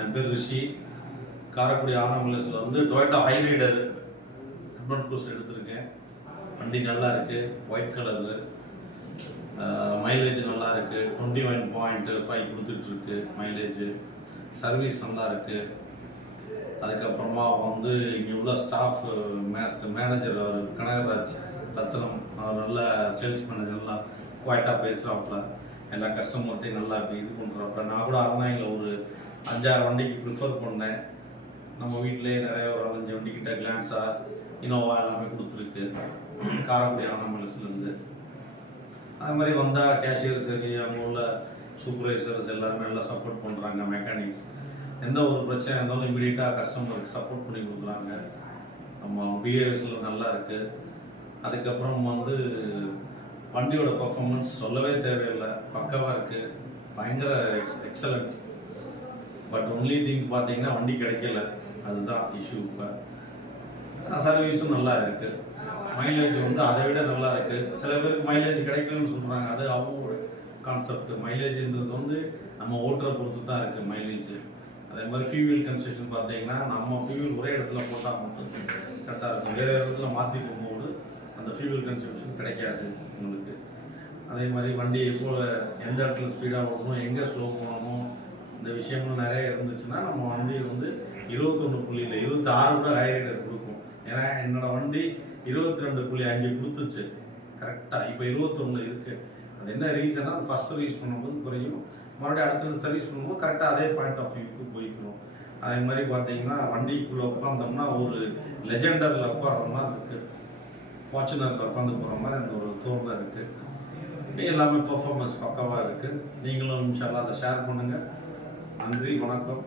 என் பேர் ரிஷி. காரைக்குடி ஆனமலைஸில் வந்து Toyota Hyryder Urban Cruiser எடுத்திருக்கேன். வண்டி நல்லா இருக்குது, ஒயிட் கலரு, மைலேஜ் நல்லா இருக்குது, 21.5 கொடுத்துட்ருக்கு மைலேஜ். சர்வீஸ் நல்லா இருக்குது. அதுக்கப்புறமா வந்து இங்கே உள்ள ஸ்டாஃப் மேனேஜர் அவர் கனகராஜ் ரத்னம், அவர் நல்ல சேல்ஸ் மேனேஜர், நல்லா குவாய்ட்டாக பேசுகிறாப்புல, எல்லா கஸ்டமர்கிட்டையும் நல்லா இது பண்ணுறாப்புல. நான் கூட அறந்தாங்கில் ஒரு 5-6 வண்டிக்கு ப்ரிஃபர் பண்ணேன். நம்ம வீட்டிலே நிறைய ஒரு 4-5 வண்டிக்கிட்ட கிளான்ஸா இனோவா எல்லாமே கொடுத்துருக்கு காரைக்குடி ஆனமலைஸ்லேருந்து. அது மாதிரி வந்தால் கேஷியர் சரி, அங்கே உள்ள சூப்பர்வைசர்ஸ் எல்லாருமே நல்லா சப்போர்ட் பண்ணுறாங்க. மெக்கானிக்ஸ் எந்த ஒரு பிரச்சனை இருந்தாலும் இமீடியட்டாக கஸ்டமருக்கு சப்போர்ட் பண்ணி கொடுக்குறாங்க. நம்ம பிஹேவியர்ஸில் நல்லா இருக்குது. அதுக்கப்புறம் வந்து வண்டியோட பர்ஃபார்மன்ஸ் சொல்லவே தேவையில்லை, பக்காவாக இருக்குது, பயங்கர எக்ஸலண்ட். பட் ஒன்லி திங் பார்த்தீங்கன்னா வண்டி கிடைக்கல, அதுதான் இஷ்யூ. இப்போ சர்வீஸும் நல்லா இருக்குது. மைலேஜ் வந்து அதை விட நல்லா இருக்குது. சில பேருக்கு மைலேஜ் கிடைக்கலன்னு சொல்கிறாங்க, அது அவங்களோட கான்செப்ட். மைலேஜ்ன்றது வந்து நம்ம ஓட்டுற பொறுத்து தான் இருக்குது மைலேஜ். அதே மாதிரி ஃபியூவல் கன்செஷன் பார்த்தீங்கன்னா நம்ம ஃபியூவல் ஒரே இடத்துல போட்டால் மட்டும் கரெக்டாக இருக்கும். வேறு இடத்துல மாற்றி போகும்போது அந்த ஃபியூவல் கன்செப்ஷன் கிடைக்காது உங்களுக்கு. அதே மாதிரி வண்டி எப்போ எந்த இடத்துல ஸ்பீடாக ஓடணும், எங்கே ஸ்லோ போகணும், இந்த விஷயங்கள் நிறைய இருந்துச்சுன்னா நம்ம வண்டி வந்து 21.5 26 கூட ஹை ரைடர் கொடுக்கும். ஏன்னா என்னோடய வண்டி 22.5 கொடுத்துச்சு கரெக்டாக. இப்போ 21 இருக்குது. அது என்ன ரீசன்னா, ஃபஸ்ட் சர்வீஸ் பண்ணும்போது குறையும், மறுபடியும் அடுத்தது சர்வீஸ் பண்ணும்போது கரெக்டாக அதே பாயிண்ட் ஆஃப் வியூக்கு போய்க்கணும். அதே மாதிரி பார்த்தீங்கன்னா வண்டிக்குள்ளே உட்காந்தோம்னா ஒரு லெஜெண்டரில் உட்கார்ற மாதிரி இருக்குது, ஃபார்ச்சுனரில் உட்காந்து போகிற மாதிரி அந்த ஒரு தோரில் இருக்குது. எல்லாமே பர்ஃபார்மன்ஸ் பக்காவாக இருக்குது. நீங்களும் இன்ஷா அல்லாஹ் அதை ஷேர் பண்ணுங்கள். நன்றி, வணக்கம்.